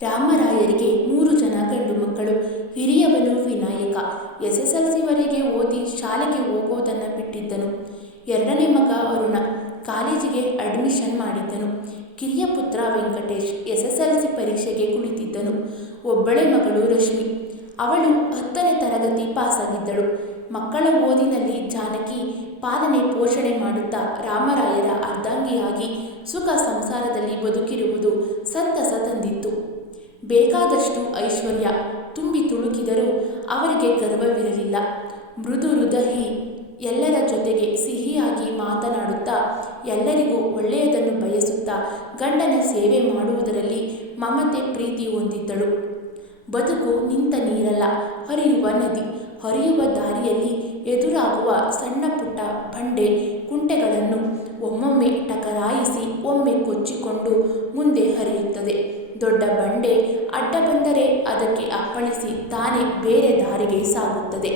ರಾಮರಾಯರಿಗೆ 3 ಜನ ಗಂಡು ಮಕ್ಕಳು. ಹಿರಿಯವನು ವಿನಾಯಕ. SSLC ಓದಿ ಶಾಲೆಗೆ ಹೋಗೋದನ್ನು ಬಿಟ್ಟಿದ್ದನು. 2ನೇ ಮಗ ಅರುಣ ಕಾಲೇಜಿಗೆ ಅಡ್ಮಿಷನ್ ಮಾಡಿದ್ದನು. ಕಿರಿಯ ಪುತ್ರ ವೆಂಕಟೇಶ್ SSLC ಪರೀಕ್ಷೆಗೆ ಕುಳಿತಿದ್ದನು. ಒಬ್ಬಳೇ ಮಗಳು ರಶ್ಮಿ. ಅವಳು 10ನೇ ತರಗತಿ ಪಾಸಾಗಿದ್ದಳು. ಮಕ್ಕಳ ಓದಿನಲ್ಲಿ ಜಾನಕಿ ಪಾಲನೆ ಪೋಷಣೆ ಮಾಡುತ್ತಾ ರಾಮರಾಯರ ಅರ್ಧಾಂಗಿಯಾಗಿ ಸುಖ ಸಂಸಾರದಲ್ಲಿ ಬದುಕಿರುವುದು ಸಂತಸ ತಂದಿತ್ತು. ಬೇಕಾದಷ್ಟು ಐಶ್ವರ್ಯ ತುಂಬಿ ತುಳುಕಿದರೂ ಅವರಿಗೆ ಗರ್ವವಿರಲಿಲ್ಲ. ಮೃದು ಹೃದಯಿ, ಎಲ್ಲರ ಜೊತೆಗೆ ಸಿಹಿಯಾಗಿ ಮಾತನಾಡುತ್ತಾ ಎಲ್ಲರಿಗೂ ಒಳ್ಳೆಯದನ್ನು ಬಯಸುತ್ತಾ ಗಂಡನ ಸೇವೆ ಮಾಡುವುದರಲ್ಲಿ ಮಮತೆ ಪ್ರೀತಿ ಹೊಂದಿದ್ದಳು. ಬದುಕು ನಿಂತ ನೀರಲ್ಲ, ಹರಿಯುವ ನದಿ. ಹರಿಯುವ ದಾರಿಯಲ್ಲಿ ಎದುರಾಗುವ ಸಣ್ಣ ಪುಟ್ಟ ಬಂಡೆ ಕುಂಟೆಗಳನ್ನು ಒಮ್ಮೊಮ್ಮೆ ಟಕರಾಯಿಸಿ ಒಮ್ಮೆ ಕೊಚ್ಚಿಕೊಂಡು ಮುಂದೆ ಹರಿಯುತ್ತದೆ. ದೊಡ್ಡ ಬಂಡೆ ಅಡ್ಡ ಬಂದರೆ ಅದಕ್ಕೆ ಅಪ್ಪಳಿಸಿ ತಾನೇ ಬೇರೆ ದಾರಿಗೆ ಸಾಗುತ್ತದೆ.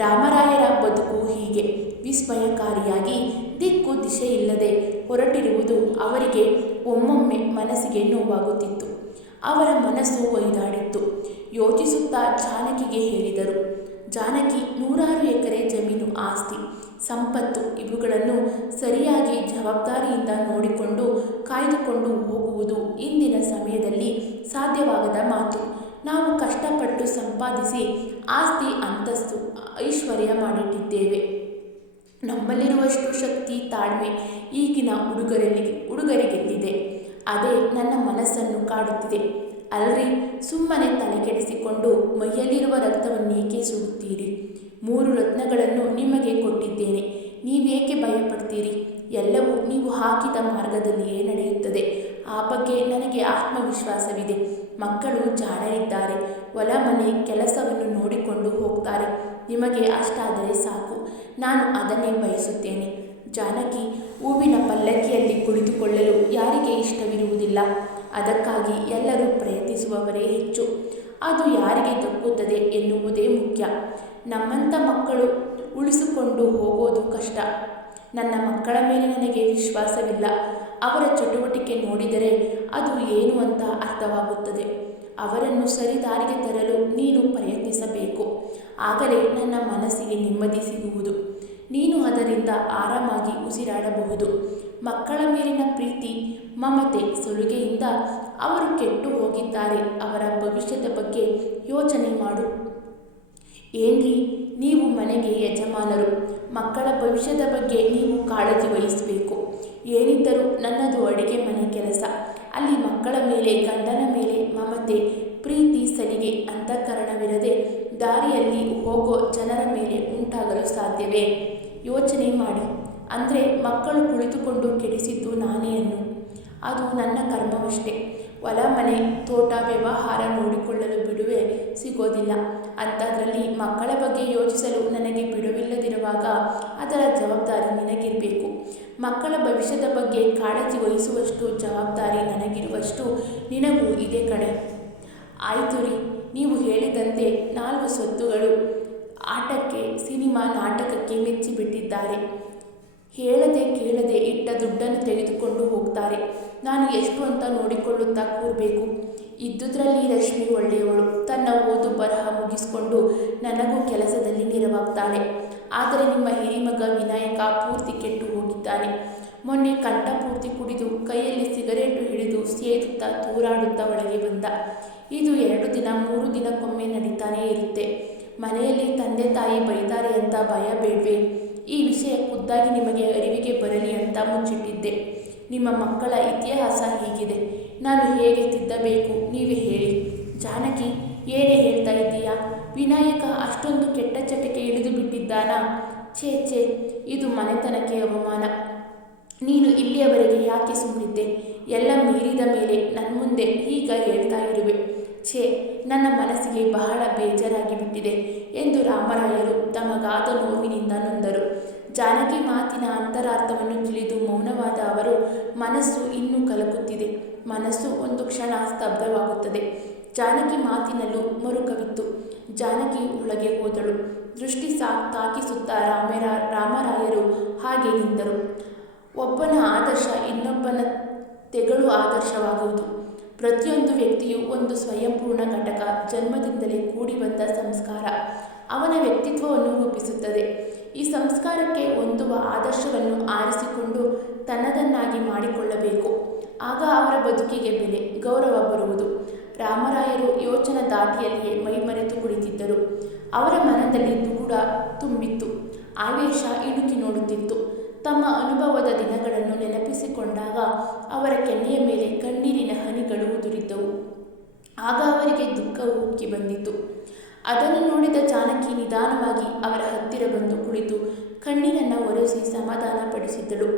ರಾಮರಾಯರ ಬದುಕು ಹೀಗೆ ವಿಸ್ಮಯಕಾರಿಯಾಗಿ ದಿಕ್ಕು ದಿಶೆಯಿಲ್ಲದೆ ಹೊರಟಿರುವುದು ಅವರಿಗೆ ಒಮ್ಮೊಮ್ಮೆ ಮನಸ್ಸಿಗೆ ನೋವಾಗುತ್ತಿತ್ತು. ಅವರ ಮನಸ್ಸು ಒಯ್ದಾಡಿತ್ತು. ಯೋಚಿಸುತ್ತಾ ಜಾನಕಿಗೆ ಹೇಳಿದರು. ಜಾನಕಿ, 100 ಎಕರೆ ಜಮೀನು, ಆಸ್ತಿ, ಸಂಪತ್ತು ಇವುಗಳನ್ನು ಸರಿಯಾಗಿ ಜವಾಬ್ದಾರಿಯಿಂದ ನೋಡಿಕೊಂಡು ಕಾಯ್ದುಕೊಂಡು ಹೋಗುವುದು ಇಂದಿನ ಸಮಯದಲ್ಲಿ ಸಾಧ್ಯವಾಗದ ಮಾತು. ನಾವು ಕಷ್ಟಪಟ್ಟು ಸಂಪಾದಿಸಿ ಆಸ್ತಿ, ಅಂತಸ್ತು, ಐಶ್ವರ್ಯ ಮಾಡಿಟ್ಟಿದ್ದೇವೆ. ನಮ್ಮಲ್ಲಿರುವಷ್ಟು ಶಕ್ತಿ, ತಾಳ್ಮೆ ಈಗಿನ ಹುಡುಗರಿಗೆಲ್ಲಿದೆ? ಅದೇ ನನ್ನ ಮನಸ್ಸನ್ನು ಕಾಡುತ್ತಿದೆ. ಅಲ್ರಿ, ಸುಮ್ಮನೆ ತಲೆಕೆಡಿಸಿಕೊಂಡು ಮೈಯಲ್ಲಿರುವ ರಕ್ತವನ್ನೇಕೆ ಸುಡುತ್ತೀರಿ? 3 ರತ್ನಗಳನ್ನು ನಿಮಗೆ ಕೊಟ್ಟಿದ್ದೇನೆ, ನೀವೇಕೆ ಭಯಪಡ್ತೀರಿ? ಎಲ್ಲವೂ ನೀವು ಹಾಕಿದ ಮಾರ್ಗದಲ್ಲಿಯೇ ನಡೆಯುತ್ತದೆ. ಆ ಬಗ್ಗೆ ನನಗೆ ಆತ್ಮವಿಶ್ವಾಸವಿದೆ. ಮಕ್ಕಳು ಜಾಣರಿದ್ದಾರೆ, ಹೊಲ ಮನೆ ಕೆಲಸವನ್ನು ನೋಡಿಕೊಂಡು ಹೋಗ್ತಾರೆ. ನಿಮಗೆ ಅಷ್ಟಾದರೆ ಸಾಕು, ನಾನು ಅದನ್ನೇ ಬಯಸುತ್ತೇನೆ. ಜಾನಕಿ, ಹೂವಿನ ಪಲ್ಲಕ್ಕಿಯಲ್ಲಿ ಕುಳಿತುಕೊಳ್ಳಲು ಯಾರಿಗೆ ಇಷ್ಟವಿರುವುದಿಲ್ಲ? ಅದಕ್ಕಾಗಿ ಎಲ್ಲರೂ ಪ್ರಯತ್ನಿಸುವವರೇ ಹೆಚ್ಚು. ಅದು ಯಾರಿಗೆ ದಕ್ಕುತ್ತದೆ ಎನ್ನುವುದೇ ಮುಖ್ಯ. ನಮ್ಮಂಥ ಮಕ್ಕಳು ಉಳಿಸಿಕೊಂಡು ಹೋಗೋದು ಕಷ್ಟ. ನನ್ನ ಮಕ್ಕಳ ಮೇಲೆ ನನಗೆ ವಿಶ್ವಾಸವಿಲ್ಲ. ಅವರ ಚಟುವಟಿಕೆ ನೋಡಿದರೆ ಅದು ಏನು ಅಂತ ಅರ್ಥವಾಗುತ್ತದೆ. ಅವರನ್ನು ಸರಿದಾರಿಗೆ ತರಲು ನೀನು ಪ್ರಯತ್ನಿಸಬೇಕು. ಆಗಲೇ ನನ್ನ ಮನಸ್ಸಿಗೆ ನೆಮ್ಮದಿ ಸಿಗುವುದು. ನೀನು ಅದರಿಂದ ಆರಾಮಾಗಿ ಉಸಿರಾಡಬಹುದು. ಮಕ್ಕಳ ಮೇಲಿನ ಪ್ರೀತಿ, ಮಮತೆ, ಸಲುಗೆಯಿಂದ ಅವರು ಕೆಟ್ಟು ಹೋಗಿದ್ದಾರೆ. ಅವರ ಭವಿಷ್ಯದ ಬಗ್ಗೆ ಯೋಚನೆ ಮಾಡು. ಏನ್ರಿ, ನೀವು ಮನೆಗೆ ಯಜಮಾನರು. ಮಕ್ಕಳ ಭವಿಷ್ಯದ ಬಗ್ಗೆ ನೀವು ಕಾಳಜಿ ವಹಿಸಬೇಕು. ಏನಿದ್ದರೂ ನನ್ನದು ಅಡಿಗೆ ಮನೆ ಕೆಲಸ. ಅಲ್ಲಿ ಮಕ್ಕಳ ಮೇಲೆ, ಗಂಡನ ಮೇಲೆ ಮಮತೆ, ಪ್ರೀತಿ, ಸಲಿಗೆ, ಅಂತಃಕರಣವಿರದೆ ದಾರಿಯಲ್ಲಿ ಹೋಗೋ ಜನರ ಮೇಲೆ ಉಂಟಾಗಲು ಸಾಧ್ಯವೇ? ಯೋಚನೆ ಮಾಡಿ. ಅಂದರೆ ಮಕ್ಕಳು ಕುಳಿತುಕೊಂಡು ಕೆಡಿಸಿದ್ದು ನಾನೇ ಅನ್ನು. ಅದು ನನ್ನ ಕರ್ಮವಷ್ಟೇ. ಹೊಲ ಮನೆ ತೋಟ ವ್ಯವಹಾರ ನೋಡಿಕೊಳ್ಳಲು ಬಿಡುವೆ ಸಿಗೋದಿಲ್ಲ. ಅಂಥದ್ರಲ್ಲಿ ಮಕ್ಕಳ ಬಗ್ಗೆ ಯೋಚಿಸಲು ನನಗೆ ಬಿಡುವಿಲ್ಲದಿರುವಾಗ ಅದರ ಜವಾಬ್ದಾರಿ ನಿನಗಿರಬೇಕು. ಮಕ್ಕಳ ಭವಿಷ್ಯದ ಬಗ್ಗೆ ಕಾಳಜಿ ವಹಿಸುವಷ್ಟು ಜವಾಬ್ದಾರಿ ನನಗಿರುವಷ್ಟು ನಿನಗೂ ಇದೆ ಕಣೆ. ಆಯಿತು ರೀ, ನೀವು ಹೇಳಿದಂತೆ 4 ಸ್ವತ್ತುಗಳು ಆಟಕ್ಕೆ, ಸಿನಿಮಾ, ನಾಟಕಕ್ಕೆ ಮೆಚ್ಚಿಬಿಟ್ಟಿದ್ದಾರೆ. ಹೇಳದೆ ಕೇಳದೆ ಇಟ್ಟ ದುಡ್ಡನ್ನು ತೆಗೆದುಕೊಂಡು ಹೋಗ್ತಾರೆ. ನಾನು ಎಷ್ಟು ಅಂತ ನೋಡಿಕೊಳ್ಳುತ್ತಾ ಕೂರಬೇಕು? ಇದ್ದುದರಲ್ಲಿ ರಶ್ಮಿ ಒಳ್ಳೆಯವಳು. ತನ್ನ ಓದು ಬರಹ ಮುಗಿಸಿಕೊಂಡು ನನಗೂ ಕೆಲಸದಲ್ಲಿ ನೆರವಾಗ್ತಾಳೆ. ಆದರೆ ನಿಮ್ಮ ಹಿರಿಮಗ ವಿನಾಯಕ ಪೂರ್ತಿ ಕೆಟ್ಟು ಹೋಗಿದ್ದಾನೆ. ಮೊನ್ನೆ ಕಂಠ ಪೂರ್ತಿ ಕುಡಿದು ಕೈಯಲ್ಲಿ ಸಿಗರೇಟು ಹಿಡಿದು ಸೇದುತ್ತಾ ತೂರಾಡುತ್ತಾ ಒಳಗೆ ಬಂದ. ಇದು 2 ದಿನ 3 ದಿನಕ್ಕೊಮ್ಮೆ ನಡೀತಾನೇ ಇರುತ್ತೆ. ಮನೆಯಲ್ಲಿ ತಂದೆ ತಾಯಿ ಬೈತಾರೆ ಅಂತ ಭಯ ಬೇಡ್ವೆ? ಈ ವಿಷಯ ಖುದ್ದಾಗಿ ನಿಮಗೆ ಅರಿವಿಗೆ ಬರಲಿ ಅಂತ ಮುಚ್ಚಿಟ್ಟಿದ್ದೆ. ನಿಮ್ಮ ಮಕ್ಕಳ ಇತಿಹಾಸ ಹೀಗಿದೆ. ನಾನು ಹೇಗೆ ತಿದ್ದಬೇಕು ನೀವೇ ಹೇಳಿ. ಜಾನಕಿ, ಏನೇ ಹೇಳ್ತಾ ಇದ್ದೀಯಾ? ವಿನಾಯಕ ಅಷ್ಟೊಂದು ಕೆಟ್ಟ ಚಟಕ್ಕೆ ಇಳಿದು ಬಿಟ್ಟಿದ್ದಾನಾ? ಛೇ, ಇದು ಮನೆತನಕ್ಕೆ ಅವಮಾನ. ನೀನು ಇಲ್ಲಿಯವರೆಗೆ ಯಾಕೆ ಸುಮ್ಮನಿದ್ದೆ? ಎಲ್ಲ ಮೀರಿದ ಮೇಲೆ ನನ್ನ ಮುಂದೆ ಈಗ ಹೇಳ್ತಾ ಇರುವೆ. ಛೇ, ನನ್ನ ಮನಸ್ಸಿಗೆ ಬಹಳ ಬೇಜಾರಾಗಿ ಬಿಟ್ಟಿದೆ ಎಂದು ರಾಮರಾಯರು ತಮಗಾದ ನೋವಿನಿಂದ ನೊಂದರು. ಜಾನಕಿ ಮಾತಿನ ಅಂತರಾರ್ಥವನ್ನು ತಿಳಿದು ಮೌನವಾದ ಅವರು, ಮನಸ್ಸು ಇನ್ನೂ ಕಲಕುತ್ತಿದೆ. ಮನಸ್ಸು ಒಂದು ಕ್ಷಣ ಸ್ತಬ್ಧವಾಗುತ್ತದೆ. ಜಾನಕಿ ಮಾತಿನಲ್ಲೂ ಮರುಕವಿತ್ತು. ಜಾನಕಿ ಒಳಗೆ ಹೋದಳು. ದೃಷ್ಟಿ ತಾಕಿಸುತ್ತಾ ರಾಮರಾಯರು ಹಾಗೆ ನಿಂತರು. ಒಬ್ಬನ ಆದರ್ಶ ಇನ್ನೊಬ್ಬನ ತೆಗಳು ಆದರ್ಶವಾಗುವುದು. ಪ್ರತಿಯೊಂದು ವ್ಯಕ್ತಿಯು ಒಂದು ಸ್ವಯಂಪೂರ್ಣ ಘಟಕ, ಜನ್ಮದಿಂದಲೇ ಕೂಡಿ ಬಂದ ಸಂಸ್ಕಾರ ಅವನ ವ್ಯಕ್ತಿತ್ವವನ್ನು ರೂಪಿಸುತ್ತದೆ. ಈ ಸಂಸ್ಕಾರಕ್ಕೆ ಹೊಂದುವ ಆದರ್ಶವನ್ನು ಆರಿಸಿಕೊಂಡು ತನ್ನದನ್ನಾಗಿ ಮಾಡಿಕೊಳ್ಳಬೇಕು. ಆಗ ಅವರ ಬದುಕಿಗೆ ಬೆಲೆ, ಗೌರವ ಬರುವುದು. ರಾಮರಾಯರು ಯೋಚನಾ ದಾಟಿಯಲ್ಲಿಯೇ ಮೈಮರೆತು ಕುಳಿತಿದ್ದರು. ಅವರ ಮನದಲ್ಲಿ ದುಗುಡ ತುಂಬಿತ್ತು, ಆವೇಶ ಇಣುಕಿ ನೋಡುತ್ತಿತ್ತು. ತಮ್ಮ ಅನುಭವದ ದಿನಗಳನ್ನು ನೆನಪಿಸಿಕೊಂಡಾಗ ಅವರ ಕೆನ್ನೆಯ ಮೇಲೆ ಕಣ್ಣೀರಿನ ಹನಿಗಳು ಉದುರಿದ್ದವು. ಆಗ ಅವರಿಗೆ ದುಃಖವು ಉಕ್ಕಿ ಬಂದಿತು. ಅದನ್ನು ನೋಡಿದ ಜಾನಕಿ ನಿಧಾನವಾಗಿ ಅವರ ಹತ್ತಿರ ಬಂದು ಕುಳಿತು ಕಣ್ಣೀರನ್ನು ಒರೆಸಿ ಸಮಾಧಾನ ಪಡಿಸಿದ್ದಳು.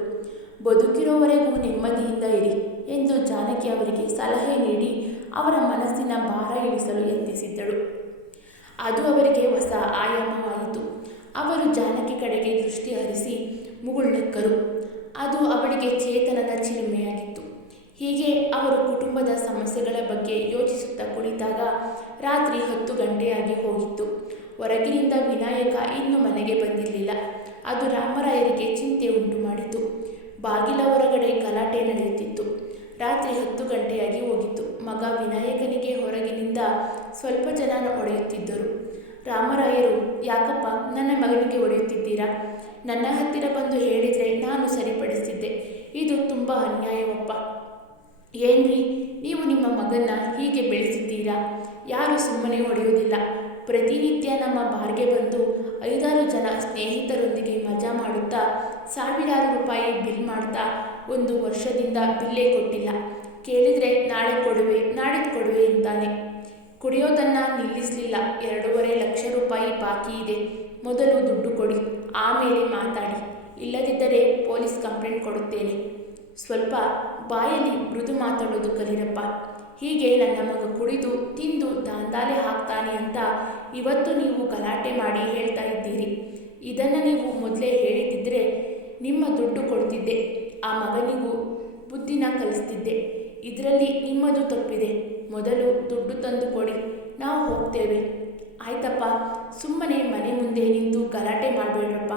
ಬದುಕಿರೋವರೆಗೂ ನೆಮ್ಮದಿಯಿಂದ ಇರಿ ಎಂದು ಜಾನಕಿ ಅವರಿಗೆ ಸಲಹೆ ನೀಡಿ ಅವರ ಮನಸ್ಸಿನ ಭಾರ ಇಳಿಸಲು ಯತ್ನಿಸಿದ್ದಳು. ಅದು ಅವರಿಗೆ ಹೊಸ ಆಯಾಮವಾಯಿತು. ಅವರು ಜಾನಕಿ ಕಡೆಗೆ ದೃಷ್ಟಿ ಹರಿಸಿ ಮುಗುಳ್ನಕ್ಕರು. ಅದು ಅವಳಿಗೆ ಚೇತನದ ಚಿಲುಮೆಯಾಗಿತ್ತು. ಹೀಗೆ ಅವರು ಕುಟುಂಬದ ಸಮಸ್ಯೆಗಳ ಬಗ್ಗೆ ಯೋಚಿಸುತ್ತಾ ಕುಳಿತಾಗ ರಾತ್ರಿ 10 ಗಂಟೆಯಾಗಿ ಹೋಗಿತ್ತು. ಹೊರಗಿನಿಂದ ವಿನಾಯಕ ಇನ್ನೂ ಮನೆಗೆ ಬಂದಿರಲಿಲ್ಲ. ಅದು ರಾಮರಾಯರಿಗೆ ಚಿಂತೆ ಉಂಟು ಮಾಡಿತು. ಬಾಗಿಲ ಹೊರಗಡೆ ಗಲಾಟೆ ನಡೆಯುತ್ತಿತ್ತು. ರಾತ್ರಿ 10 ಗಂಟೆಯಾಗಿ ಹೋಗಿತ್ತು. ಮಗ ವಿನಾಯಕನಿಗೆ ಹೊರಗಿನಿಂದ ಸ್ವಲ್ಪ ಜನ ಹೊಡೆಯುತ್ತಿದ್ದರು. ರಾಮರಾಯರು, ಯಾಕಪ್ಪ ನನ್ನ ಮಗನಿಗೆ ಹೊಡೆಯುತ್ತಿದ್ದೀರಾ? ನನ್ನ ಹತ್ತಿರ ಬಂದು ಹೇಳಿದರೆ ನಾನು ಸರಿಪಡಿಸ್ತಿದ್ದೆ. ಇದು ತುಂಬ ಅನ್ಯಾಯವಪ್ಪ. ಏನ್ರಿ, ನೀವು ನಿಮ್ಮ ಮಗನ್ನ ಹೀಗೆ ಬೆಳೆಸಿದ್ದೀರಾ? ಯಾರು ಸುಮ್ಮನೆ ಹೊಡೆಯುವುದಿಲ್ಲ. ಪ್ರತಿನಿತ್ಯ ನಮ್ಮ ಬಾರ್ಗೆ ಬಂದು 5-6 ಜನ ಸ್ನೇಹಿತರೊಂದಿಗೆ ಮಜಾ ಮಾಡುತ್ತಾ ಸಾವಿರಾರು ರೂಪಾಯಿ ಬಿಲ್ ಮಾಡ್ತಾ 1 ವರ್ಷದಿಂದ ಬಿಲ್ಲೇ ಕೊಟ್ಟಿಲ್ಲ. ಕೇಳಿದರೆ ನಾಳೆ ಕೊಡುವೆ, ನಾಡಿದ್ದು ಕೊಡುವೆ ಅಂತಾನೆ. ಕುಡಿಯೋದನ್ನು ನಿಲ್ಲಿಸಲಿಲ್ಲ. 2.5 ಲಕ್ಷ ರೂಪಾಯಿ ಬಾಕಿ ಇದೆ. ಮೊದಲು ದುಡ್ಡು ಕೊಡಿ, ಆಮೇಲೆ ಮಾತಾಡಿ. ಇಲ್ಲದಿದ್ದರೆ ಪೊಲೀಸ್ ಕಂಪ್ಲೇಂಟ್ ಕೊಡುತ್ತೇನೆ. ಸ್ವಲ್ಪ ಬಾಯಲ್ಲಿ ಮೃದು ಮಾತಾಡೋದು ಕಲಿರಪ್ಪ. ಹೀಗೆ ನನ್ನ ಮಗ ಕುಡಿದು ತಿಂದು ದಾಂಧಾಲೆ ಹಾಕ್ತಾನೆ ಅಂತ ಇವತ್ತು ನೀವು ಗಲಾಟೆ ಮಾಡಿ ಹೇಳ್ತಾ ಇದ್ದೀರಿ. ಇದನ್ನು ನೀವು ಮೊದಲೇ ಹೇಳಿದ್ದಿದ್ರೆ ನಿಮ್ಮ ದುಡ್ಡು ಕೊಡ್ತಿದ್ದೆ. ಆ ಮಗನಿಗೂ ಬುದ್ಧಿನ ಕಲಿಸ್ತಿದ್ದೆ. ಇದರಲ್ಲಿ ನಿಮ್ಮದು ತಪ್ಪಿದೆ. ಮೊದಲು ದುಡ್ಡು ತಂದು ಕೊಡಿ, ನಾವು ಹೋಗ್ತೇವೆ. ಆಯ್ತಪ್ಪ, ಸುಮ್ಮನೆ ಮನೆ ಮುಂದೆ ನಿಂತು ಗಲಾಟೆ ಮಾಡಬೇಡ್ರಪ್ಪ.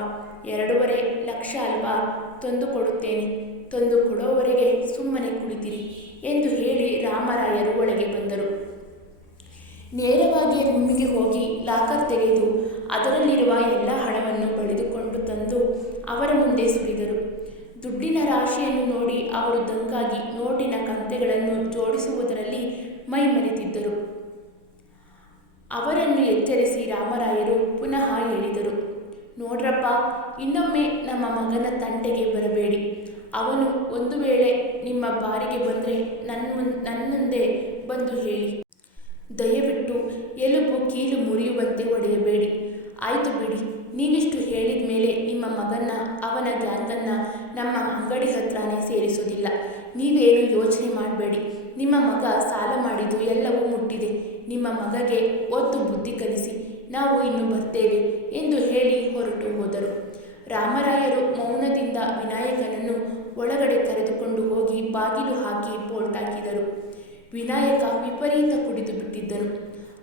2.5 ಲಕ್ಷ ಅಲ್ವಾ, ತಂದು ಕೊಡುತ್ತೇನೆ. ತಂದು ಕೊಡೋವರೆಗೆ ಸುಮ್ಮನೆ ಕುಳಿತಿರಿ ಎಂದು ಹೇಳಿ ರಾಮರಾಯರು ಒಳಗೆ ಬಂದರು. ನೇರವಾಗಿ ರೂಮಿಗೆ ಹೋಗಿ ಲಾಕರ್ ತೆಗೆದು ಅದರಲ್ಲಿರುವ ಎಲ್ಲ ಹಣವನ್ನು ಬಡಿದುಕೊಂಡು ತಂದು ಅವರ ಮುಂದೆ ಸುರಿದರು. ದುಡ್ಡಿನ ರಾಶಿಯನ್ನು ನೋಡಿ ಅವರು ದಂಗಾಗಿ ನೋಟಿನ ಕಂತೆಗಳನ್ನು ಜೋಡಿಸುವುದರಲ್ಲಿ ಮೈಮರೆತಿದ್ದರು. ಅವರನ್ನು ಎಚ್ಚರಿಸಿ ರಾಮರಾಯರು ಪುನಃ ಹೇಳಿದರು, ನೋಡ್ರಪ್ಪ, ಇನ್ನೊಮ್ಮೆ ನಮ್ಮ ಮಗನ ತಂಟೆಗೆ ಬರಬೇಡಿ. ಅವನು ಒಂದು ವೇಳೆ ನಿಮ್ಮ ಬಾರಿಗೆ ಬಂದರೆ ನನ್ನ ಮುಂದೆ ಬಂದು ಹೇಳಿ. ದಯವಿಟ್ಟು ಎಲುಬು ಕೀಲು ಮುರಿಯುವಂತೆ ಹೊಡೆಯಬೇಡಿ. ಆಯಿತು ಬಿಡಿ, ನೀವಿಷ್ಟು ಹೇಳಿದ ಮೇಲೆ ನಿಮ್ಮ ಮಗನ್ನ ಅವನ ಗ್ಯಾಂಗನ್ನು ನಮ್ಮ ಅಂಗಡಿ ಹತ್ರನೇ ಸೇರಿಸೋದಿಲ್ಲ. ನೀವೇನು ಯೋಚನೆ ಮಾಡಬೇಡಿ. ನಿಮ್ಮ ಮಗ ಸಾಲ ಮಾಡಿದ್ದು ಎಲ್ಲವೂ ಮುಟ್ಟಿದೆ. ನಿಮ್ಮ ಮಗಗೆ ಒತ್ತು ಬುದ್ಧಿ ಕಲಿಸಿ. ನಾವು ಇನ್ನು ಬರ್ತೇವೆ ಎಂದು ಹೇಳಿ ಹೊರಟು ಹೋದರು. ರಾಮರಾಯರು ಮೌನದಿಂದ ವಿನಾಯಕನನ್ನು ಒಳಗಡೆ ಕರೆದುಕೊಂಡು ಹೋಗಿ ಬಾಗಿಲು ಹಾಕಿ ಬೋಲ್ಟ್ ಹಾಕಿದರು. ವಿನಾಯಕ ವಿಪರೀತ ಕುಡಿದು ಬಿಟ್ಟಿದ್ದನು.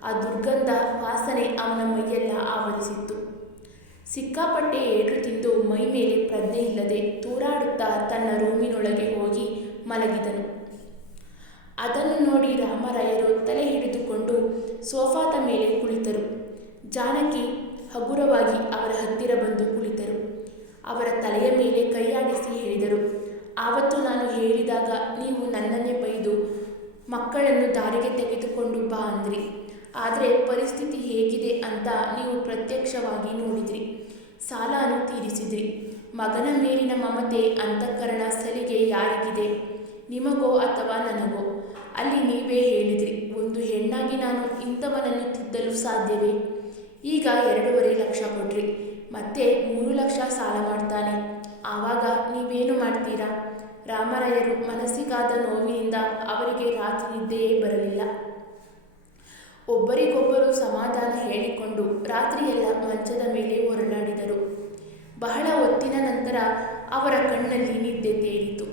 ಆ ದುರ್ಗಂಧ ವಾಸನೆ ಅವನ ಮೈಯೆಲ್ಲ ಆವರಿಸಿತ್ತು. ಸಿಕ್ಕಾಪಟ್ಟೆ ಏಟು ತಿಂದು ಮೈ ಮೇಲೆ ಪ್ರಜ್ಞೆ ಇಲ್ಲದೆ ತೂರಾಡುತ್ತಾ ತನ್ನ ರೂಮಿನೊಳಗೆ ಹೋಗಿ ಮಲಗಿದನು. ಅದನ್ನು ನೋಡಿ ರಾಮರಾಯರು ತಲೆ ಹಿಡಿದುಕೊಂಡು ಸೋಫಾದ ಮೇಲೆ ಕುಳಿತರು. ಜಾನಕಿ ಹಗುರವಾಗಿ ಅವರ ಹತ್ತಿರ ಬಂದು ಕುಳಿತರು. ಅವರ ತಲೆಯ ಮೇಲೆ ಕೈಯಾಡಿಸಿ ಹೇಳಿದರು, ಆವತ್ತು ನಾನು ಹೇಳಿದಾಗ ನೀವು ನನ್ನನ್ನೇ ಬೈದು ಮಕ್ಕಳನ್ನು ದಾರಿಗೆ ತೆಗೆದುಕೊಂಡು ಬಾ ಅಂದ್ರಿ. ಆದರೆ ಪರಿಸ್ಥಿತಿ ಹೇಗಿದೆ ಅಂತ ನೀವು ಪ್ರತ್ಯಕ್ಷವಾಗಿ ನೋಡಿದ್ರಿ. ಸಾಲನೂ ತೀರಿಸಿದ್ರಿ. ಮಗನ ಮೇಲಿನ ಮಮತೆ, ಅಂತಃಕರಣ, ಸಲಿಗೆ ಯಾರಿಗಿದೆ? ನಿಮಗೋ ಅಥವಾ ನನಗೋ? ಅಲ್ಲಿ ನೀವೇ ಹೇಳಿದ್ರಿ, ಒಂದು ಹೆಣ್ಣಾಗಿ ನಾನು ಇಂಥವನನ್ನು ತಿದ್ದಲು ಸಾಧ್ಯವೇ? ಈಗ 2.5 ಲಕ್ಷ ಕೊಟ್ರಿ, ಮತ್ತೆ 3 ಲಕ್ಷ ಸಾಲ ಮಾಡ್ತಾನೆ. ಆವಾಗ ನೀವೇನು ಮಾಡ್ತೀರಾ? ರಾಮರಾಯರು ಮನಸ್ಸಿಗಾದ ನೋವಿನಿಂದ ಅವರಿಗೆ ರಾತ್ರಿ ನಿದ್ದೆಯೇ ಬರಲಿಲ್ಲ. ಒಬ್ಬರಿಗೊಬ್ಬರು ಸಮಾಧಾನ ಹೇಳಿಕೊಂಡು ರಾತ್ರಿಯೆಲ್ಲ ಮಂಚದ ಮೇಲೆ ಹೊರಳಾಡಿದರು. ಬಹಳ ಹೊತ್ತಿನ ನಂತರ ಅವರ ಕಣ್ಣಲ್ಲಿ ನಿದ್ದೆ ತೇಲಿತು.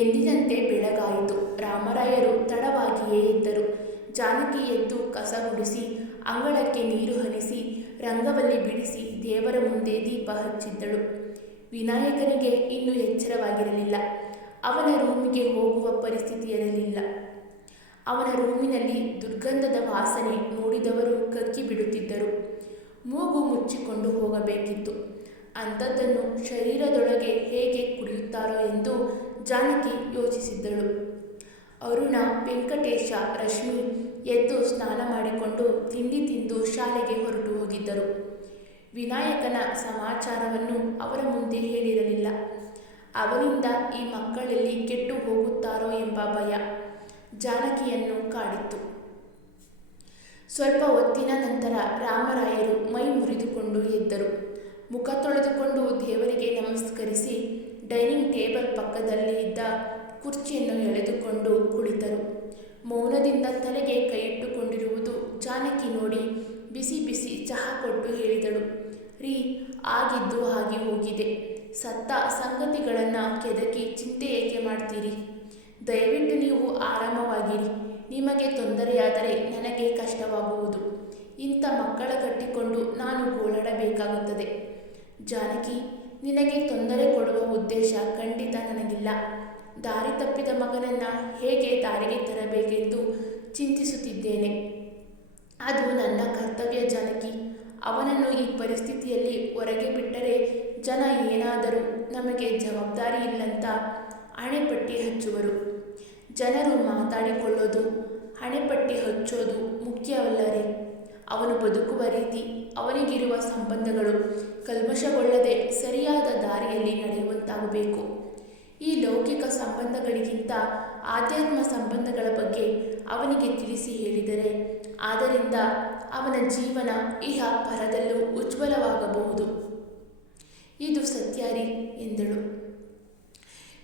ಎಂದಿನಂತೆ ಬೆಳಗಾಯಿತು. ರಾಮರಾಯರು ತಡವಾಗಿಯೇ ಎದ್ದರು. ಜಾನಕಿ ಎದ್ದು ಕಸ ಗುಡಿಸಿ, ಅಂಗಳಕ್ಕೆ ನೀರು ಹನಿಸಿ, ರಂಗವಲ್ಲಿ ಬಿಡಿಸಿ ದೇವರ ಮುಂದೆ ದೀಪ ಹಚ್ಚಿದ್ದಳು. ವಿನಾಯಕನಿಗೆ ಇನ್ನೂ ಎಚ್ಚರವಾಗಿರಲಿಲ್ಲ. ಅವನ ರೂಮಿಗೆ ಹೋಗುವ ಪರಿಸ್ಥಿತಿಯಿರಲಿಲ್ಲ. ಅವನ ರೂಮಿನಲ್ಲಿ ದುರ್ಗಂಧದ ವಾಸನೆ ನೋಡಿದವರು ಕಕ್ಕಿ ಬಿಡುತ್ತಿದ್ದರು. ಮೂಗು ಮುಚ್ಚಿಕೊಂಡು ಹೋಗಬೇಕಿತ್ತು. ಅಂಥದ್ದನ್ನು ಶರೀರದೊಳಗೆ ಹೇಗೆ ಕುಡಿಯುತ್ತಾರೋ ಎಂದು ಜಾನಕಿ ಯೋಚಿಸಿದ್ದಳು. ಅರುಣ, ವೆಂಕಟೇಶ, ರಶ್ಮಿ ಎದ್ದು ಸ್ನಾನ ಮಾಡಿಕೊಂಡು ತಿಂಡಿ ತಿಂದು ಶಾಲೆಗೆ ಹೊರಟು ಹೋಗಿದ್ದರು. ವಿನಾಯಕನ ಸಮಾಚಾರವನ್ನು ಅವರ ಮುಂದೆ ಹೇಳಿರಲಿಲ್ಲ. ಅವನಿಂದ ಈ ಮಕ್ಕಳಲ್ಲಿ ಕೆಟ್ಟು ಹೋಗುತ್ತಾರೋ ಎಂಬ ಭಯ ಜಾನಕಿಯನ್ನು ಕಾಡಿತ್ತು. ಸ್ವಲ್ಪ ಹೊತ್ತಿನ ನಂತರ ರಾಮರಾಯರು ಮೈ ಮುರಿದುಕೊಂಡು ಎದ್ದರು. ಮುಖ ತೊಳೆದುಕೊಂಡು ದೇವರಿಗೆ ನಮಸ್ಕರಿಸಿ ಡೈನಿಂಗ್ ಟೇಬಲ್ ಪಕ್ಕದಲ್ಲಿ ಇದ್ದ ಕುರ್ಚಿಯನ್ನು ಎಳೆದುಕೊಂಡು ಕುಳಿತರು. ಮೌನದಿಂದ ತಲೆಗೆ ಕೈಯಿಟ್ಟುಕೊಂಡಿರುವುದು ಜಾನಕಿ ನೋಡಿ ಬಿಸಿ ಬಿಸಿ ಚಹಾ ಕೊಟ್ಟು ಹೇಳಿದಳು, ರೀ, ಆಗಿದ್ದು ಆಗಿ ಹೋಗಿದೆ. ಸತ್ತ ಸಂಗತಿಗಳನ್ನು ಕೆದಕಿ ಚಿಂತೆ ಏಕೆ ಮಾಡ್ತೀರಿ? ದಯವಿಟ್ಟು ನೀವು ಆರಾಮವಾಗಿರಿ. ನಿಮಗೆ ತೊಂದರೆಯಾದರೆ ನನಗೆ ಕಷ್ಟವಾಗುವುದು. ಇಂಥ ಮಕ್ಕಳ ಕಟ್ಟಿಕೊಂಡು ನಾನು ಗೋಳಾಡಬೇಕಾಗುತ್ತದೆ. ಜಾನಕಿ, ನಿನಗೆ ತೊಂದರೆ ಕೊಡುವ ಉದ್ದೇಶ ಖಂಡಿತ ನನಗಿಲ್ಲ. ದಾರಿ ತಪ್ಪಿದ ಮಗನನ್ನು ಹೇಗೆ ದಾರಿಗೆ ತರಬೇಕೆಂದು ಚಿಂತಿಸುತ್ತಿದ್ದೇನೆ. ಅದು ನನ್ನ ಕರ್ತವ್ಯ ಜಾನಕಿ. ಅವನನ್ನು ಈ ಪರಿಸ್ಥಿತಿಯಲ್ಲಿ ಹೊರಗೆ ಬಿಟ್ಟರೆ ಜನ ಏನಾದರೂ ನಮಗೆ ಜವಾಬ್ದಾರಿ ಇಲ್ಲಂತ ಹಣೆಪಟ್ಟಿ ಹಚ್ಚುವರು. ಜನರು ಮಾತಾಡಿಕೊಳ್ಳೋದು, ಹಣೆಪಟ್ಟಿ ಹಚ್ಚೋದು ಮುಖ್ಯವಲ್ಲರೇ. ಅವನು ಬದುಕುವ ರೀತಿ, ಅವನಿಗಿರುವ ಸಂಬಂಧಗಳು ಕಲ್ಮಶಗೊಳ್ಳದೆ ಸರಿಯಾದ ದಾರಿಯಲ್ಲಿ ನಡೆಯುವಂತಾಗಬೇಕು. ಈ ಲೌಕಿಕ ಸಂಬಂಧಗಳಿಗಿಂತ ಆಧ್ಯಾತ್ಮ ಸಂಬಂಧಗಳ ಬಗ್ಗೆ ಅವನಿಗೆ ತಿಳಿಸಿ ಹೇಳಿದರೆ ಅದರಿಂದ ಅವನ ಜೀವನ ಇಹ ಪರದಲ್ಲೂ ಉಜ್ವಲವಾಗಬಹುದು. ಇದು ಸತ್ಯಾರಿ ಎಂದಳು.